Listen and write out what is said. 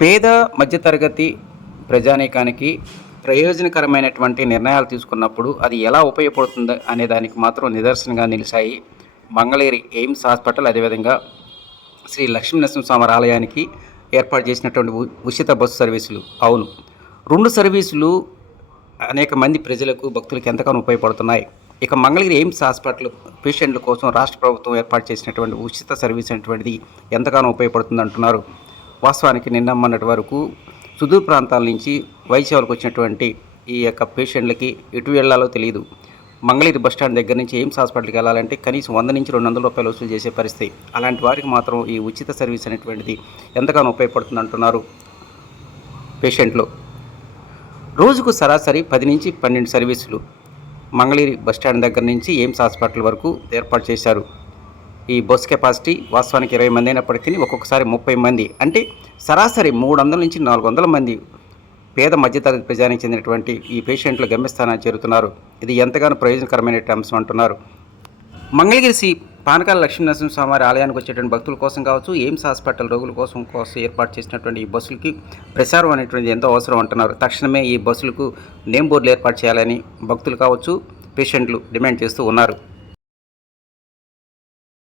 పేద మధ్యతరగతి ప్రజానీకానికి ప్రయోజనకరమైనటువంటి నిర్ణయాలు తీసుకున్నప్పుడు అది ఎలా ఉపయోగపడుతుంది అనే దానికి మాత్రం నిదర్శనంగా నిలిచాయి మంగళగిరి ఎయిమ్స్ హాస్పిటల్. అదేవిధంగా శ్రీ లక్ష్మీనరసింహస్వామి ఆలయానికి ఏర్పాటు చేసినటువంటి ఉ- ఉచిత బస్సు సర్వీసులు. అవును రెండు సర్వీసులు అనేక మంది ప్రజలకు భక్తులకు ఎంతగానో ఉపయోగపడుతున్నాయి. ఇక మంగళగిరి ఎయిమ్స్ హాస్పిటల్ పేషెంట్ల కోసం రాష్ట్ర ప్రభుత్వం ఏర్పాటు చేసినటువంటి ఉచిత సర్వీస్ అనేటువంటిది ఎంతగానో ఉపయోగపడుతుంది అంటున్నారు. వాస్తవానికి నిన్న మొన్నటి వరకు సుదూర ప్రాంతాల నుంచి వైద్యసేవలకు వచ్చినటువంటి ఈ యొక్క పేషెంట్లకి ఎటు వెళ్ళాలో తెలియదు మంగళగిరి బస్ స్టాండ్ దగ్గర నుంచి ఎయిమ్స్ హాస్పిటల్కి వెళ్ళాలంటే కనీసం వంద నుంచి రెండు వందల రూపాయలు వసూలు చేసే పరిస్థితి. అలాంటి వారికి మాత్రం ఈ ఉచిత సర్వీస్ అనేటువంటిది ఎంతగానో ఉపయోగపడుతుంది అంటున్నారు పేషెంట్లు. రోజుకు సరాసరి పది నుంచి పన్నెండు సర్వీసులు మంగళగిరి బస్టాండ్ దగ్గర నుంచి ఎయిమ్స్ హాస్పిటల్ వరకు ఏర్పాటు చేశారు. ఈ బస్ కెపాసిటీ వాస్తవానికి ఇరవై మంది అయినప్పటికీ ఒక్కొక్కసారి ముప్పై మంది. అంటే సరాసరి మూడు వందల నుంచి నాలుగు వందల మంది పేద మధ్యతరగతి ప్రజానికి చెందినటువంటి ఈ పేషెంట్లు గమ్యస్థానాన్ని చేరుతున్నారు. ఇది ఎంతగానో ప్రయోజనకరమైన అంశం అంటున్నారు. మంగళగిరి శ్రీ పానకాల లక్ష్మీనరసింహ స్వామివారి ఆలయానికి వచ్చేటువంటి భక్తుల కోసం కావచ్చు ఎయిమ్స్ హాస్పిటల్ రోగుల కోసం కోసం ఏర్పాటు చేసినటువంటి ఈ బస్సులకి ప్రచారం అనేటువంటిది ఎంతో అవసరం అంటున్నారు. తక్షణమే ఈ బస్సులకు నేమ్ బోర్డులు ఏర్పాటు చేయాలని భక్తులు కావచ్చు పేషెంట్లు డిమాండ్ చేస్తూ ఉన్నారు.